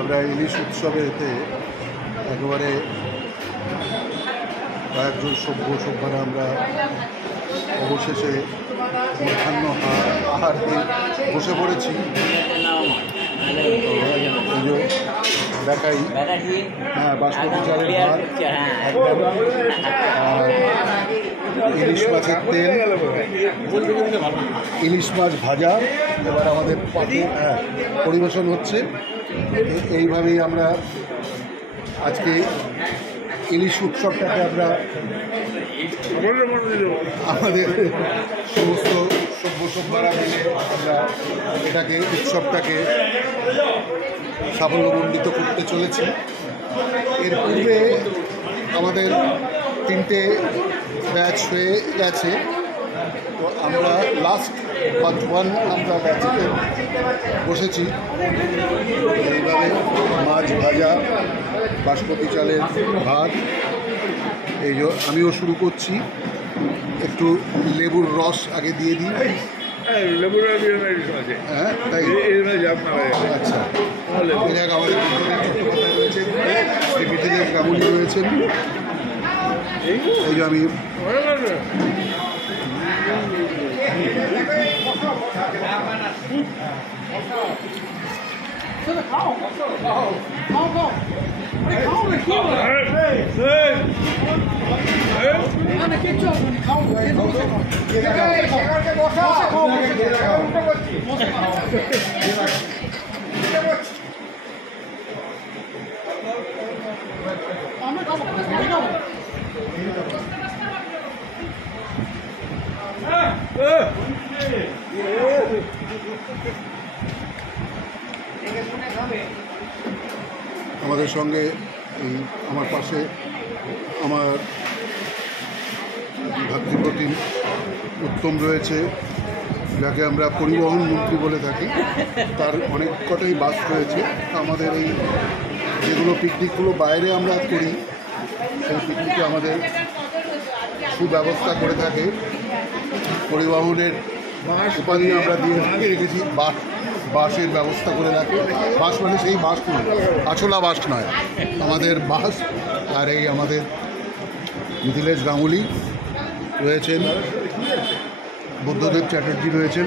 আমরা ইলিশ উৎসবেতে একেবারে কয়েকজন সভ্যরা আমরা অবশেষে মধ্যাহ্ন আহার বসে পড়েছি। দেখাই, হ্যাঁ, বাসমতি চালের ভাত, ইলিশ মাছের তেল, ইলিশ মাছ ভাজা। এবার আমাদের পরিবেশন হচ্ছে। এইভাবেই আমরা আজকে ইলিশ উৎসবটাকে আমরা আমাদের সমস্ত সভ্যরা মিলে আমরা এটাকে উৎসবটাকে সাফল্যমণ্ডিত করতে চলেছি। এর পূর্বে আমাদের 3টে ব্যাচ হয়ে গেছে, তো আমরা লাস্ট পার্ট 1 আমরা ব্যাচে বসেছি। এইভাবে মাছ ভাজা, বাসমতি চালের ভাত। এই যে আমিও শুরু করছি, একটু লেবুর রস আগে দিয়ে দিই। হ্যাঁ, তাই? আচ্ছা, আমাদের চট্টোপাধ্যায় রয়েছেন, শ্রী মিথিলেশ গাঙ্গুলী রয়েছেন। এই যে আমি আমাদের সঙ্গে এই আমার পাশে আমার ভাতৃপ্রতিম উত্তম রয়েছে, যাকে আমরা পরিবহন মন্ত্রী বলে থাকি। তার অনেক কটাই বাস রয়েছে। আমাদের এই যেগুলো পিকনিকগুলো বাইরে আমরা করি, সেই পিকনিকে আমাদের সুব্যবস্থা করে থাকে। পরিবহনের উপাধি আমরা দিয়ে রেখেছি, বাসের ব্যবস্থা করে রাখে। বাস মানে সেই বাস নয়, আছলা বাস নয়, আমাদের বাস। আর এই আমাদের মিথিলেশ গাঙ্গুলী রয়েছেন, বুদ্ধদেব চ্যাটার্জি রয়েছেন।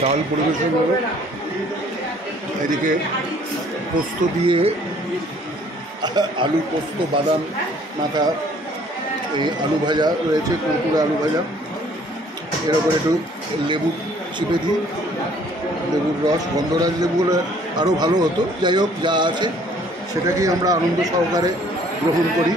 ডাল পরিবেশন হবে। এদিকে পোস্ত দিয়ে আলু পোস্ত, বাদাম মাথা, এই আলু ভাজা রয়েছে, কুরকুরে আলু ভাজা। এর ওপরে একটু লেবু চিপে দিই, লেবুর রস। গন্ধরাজ লেবু হলে আরও ভালো হতো। যাই হোক, যা আছে সেটাকেই আমরা আনন্দ সহকারে গ্রহণ করি।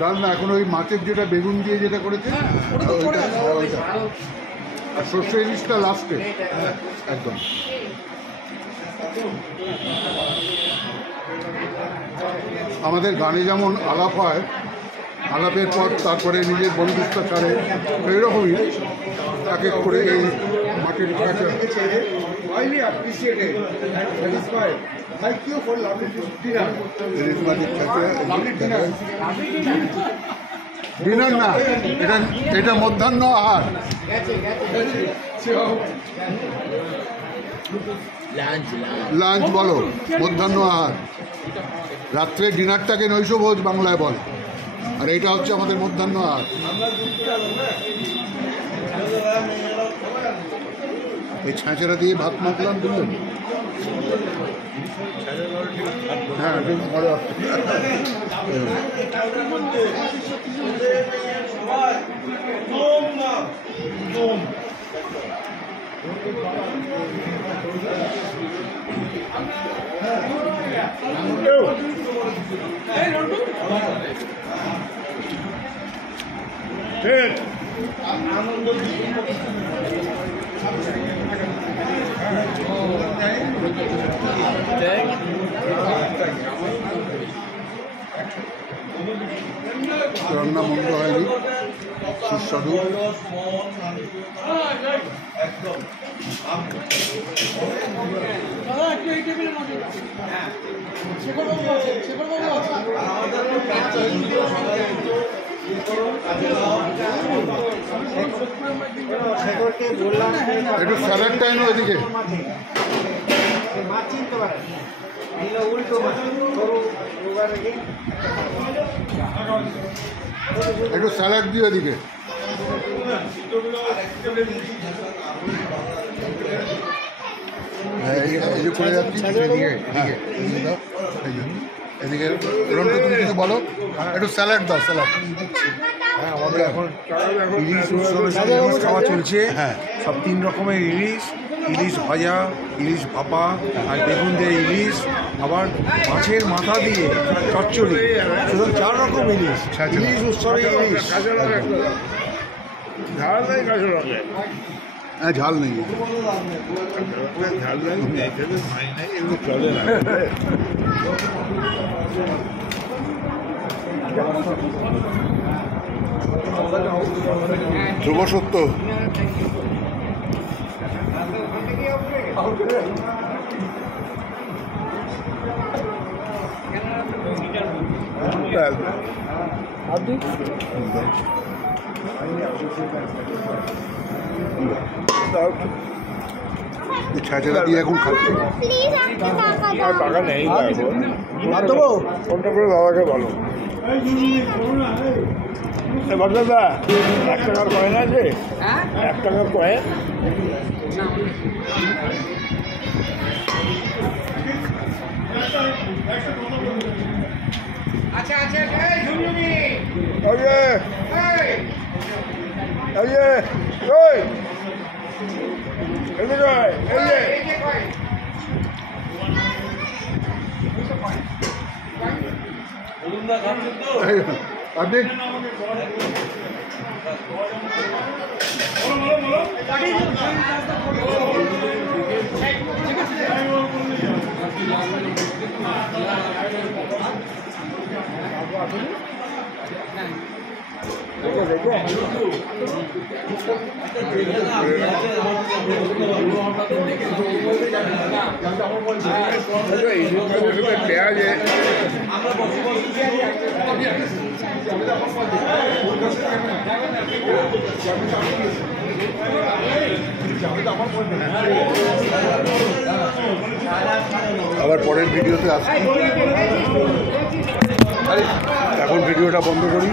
ডাল না, এখন ওই মাছের যেটা বেগুন দিয়ে যেটা করেছে ওইটা, আর সর্ষে ইলিশটা লাস্টে একদম। আমাদের গানে যেমন আলাপ হয়, আলাপের পর তারপরে নিজের বন্ধুত্ব ছাড়ে, সেই রকমই এক এক করে এই মাটির ডিনার না, এটা মধ্যাহ্ন আহার। লাঞ্চ বলো, মধ্যাহ্ন আহার। রাত্রে ডিনারটাকে নৈশভোজ বাংলায় বলে, আর এইটা হচ্ছে আমাদের মধ্যাহ্ন আহার। এই ছাঁচেরা দিয়ে ভাত মাখলাম, বুঝলেন? হ্যাঁ, ভালো। রান্না মন্দ হয়নি, সুস্বাদু। একটু স্যালাডটা এনো এদিকে। একটু স্যালাড দিও এদিকে। এই যে করে যাচ্ছি এদিকে। রন্টু তুমি কিছু বলো, একটু স্যালাড দাও। স্যালাড হ্যাঁ, আমাদের এখন ইলিশ উৎসবের সঙ্গে ইলিশ খাওয়া চলছে। হ্যাঁ, সব 3 রকমের ইলিশ, ইলিশ ভাজা, ইলিশ ভাপা আর বেগুন দিয়ে ইলিশ, আবার মাছের মাথা দিয়ে চচ্চড়ি, শুধু 4 রকম ইলিশ। ইলিশ উৎসবে ইলিশ। ঝাল নেই কাঁচা লঙ্কা, হ্যাঁ ঝাল নেই। ঝাল নেই, এগুলো চলে না। ধ্রুব সত্য। ছাঁচেরা দিয়ে এখন খাচ্ছে। টাকা নেই, ফোনটা করে বাবাকে বলো। ভদ্রদা, 1 টাকার কয়েন আছে? 1 টাকার কয়েন? আচ্ছা আচ্ছা, এই ঝুমঝুমি, ওই যে এই যে ওই এদিকে আয়, এই যে এই যে কয় আপনি পেঁয়াজ আবার পরের ভিডিওতে আসছি। এখন ভিডিওটা বন্ধ করি।